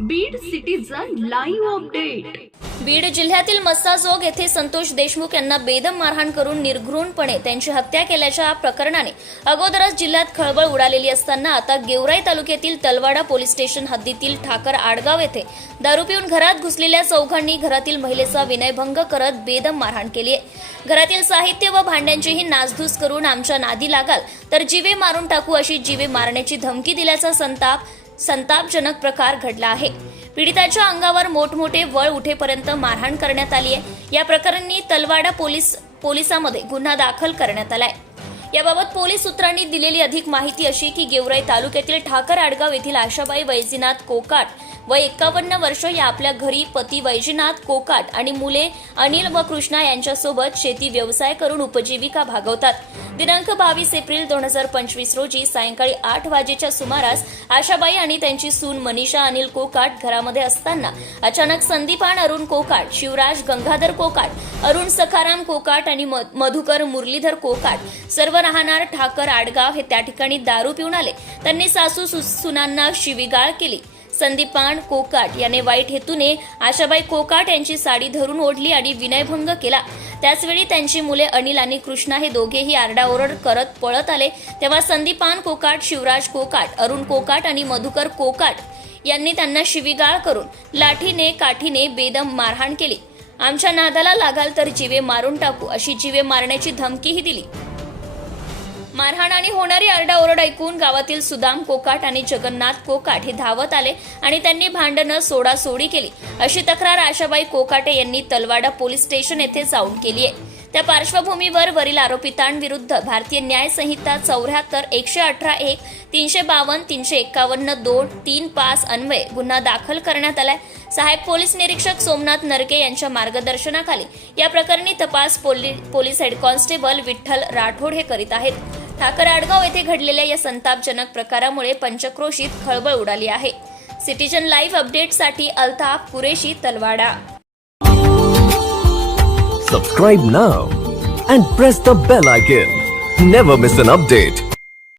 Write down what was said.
Beed citizen live update Beed जिल्ह्यातील मस्साजोग येथे संतोष देशमुख यांना बेदम मारहाण करून निर्घृणपणे त्यांची हत्या केल्याच्या प्रकरणाने अगोदरच जिल्ह्यात खळबळ उडालेली असताना आता गेवराई तालुक्यातील तलवाडा पोलीस स्टेशन हद्दीतील ठाकर आडगाव येथे दारू पिऊन घरात घुसलेल्या चौघांनी घरातील महिलेचा विनयभंग करत बेदम मारहाण केली आहे. घरातील साहित्य व भांड्यांचीही नासधूस करून आमच्या नादी लागाल तर जीवे मारून टाकू अशी जीवे मारण्याची धमकी दिल्याचा संताप संतापजनक प्रकार घडला आहे. पीडिताच्या अंगावर मोठमोठे वळ उठेपर्यंत मारहाण करण्यात आली आहे. या प्रकरणी तलवाडा पोलीस पोलिसांमध्ये गुन्हा दाखल करण्यात आलाय. याबाबत पोलीस सूत्रांनी दिलेली अधिक माहिती अशी की गेवराई तालुक्यातील ठाकर आडगाव येथील आशाबाई वैजीनाथ कोकाट व एकावन्न वर्ष या आपल्या घरी पती वैजनाथ कोकाट आणि मुले अनिल व कृष्णा यांच्यासोबत शेती व्यवसाय करून उपजीविका भागवतात. दिनांक बावीस एप्रिल दोन हजार पंचवीस रोजी सायंकाळी आठ वाजेच्या सुमारास आशाबाई आणि त्यांची सून मनीषा अनिल कोकाट घरामध्ये असताना अचानक संदीपान अरुण कोकाट शिवराज गंगाधर कोकाट अरुण सखाराम कोकाट आणि म- मधुकर मुरलीधर कोकाट सर्व राहणार ठाकर आडगाव हे त्या ठिकाणी दारू पिऊन आले. त्यांनी सासू सु- सुनांना शिवीगाळ केली. संदीपान कोकाट याने वाईट हेतूने आशाबाई कोकाट यांची साडी धरून ओढली आणि विनयभंग केला. त्याचवेळी त्यांची मुले अनिल आणि कृष्णा हे दोघेही आरडाओरड करत पळत आले. तेव्हा संदीपान कोकाट शिवराज कोकाट अरुण कोकाट आणि मधुकर कोकाट यांनी त्यांना शिवीगाळ करून लाठीने काठीने बेदम मारहाण केली. आमच्या नादाला लागाल तर जीवे मारून टाकू अशी जीवे मारण्याची धमकीही दिली. मारहाण आणि होणारी आरडाओरड ऐकून गावातील सुदाम कोकाट आणि जगन्नाथ कोकाट हे धावत आले आणि त्यांनी भांडणं सोडासोडी केली. अशी तक्रार आशाबाई कोकाटे यांनी तलवाडा पोलीस स्टेशन येथे जाऊन केली आहे. त्या पार्श्वभूमीवर वरील आरोपितांविरुद्ध भारतीय न्याय संहिता चौऱ्याहत्तर एकशे अठरा एक तीनशे बावन्न तीनशे एकावन्न दोन तीन पाच अन्वये गुन्हा दाखल करण्यात आलाय. सहाय्यक पोलीस निरीक्षक सोमनाथ नरके यांच्या मार्गदर्शनाखाली या प्रकरणी तपास पोली- police head constable Vitthal Rathod हे करीत आहेत. ठाकर आडगाव येथे घडलेल्या या संतापजनक प्रकारामुळे पंचक्रोशीत खळबळ उडाली आहे. सिटीजन लाईव्ह अपडेटसाठी Altaf Qureshi Talwada. Subscribe now and press the bell icon never miss an update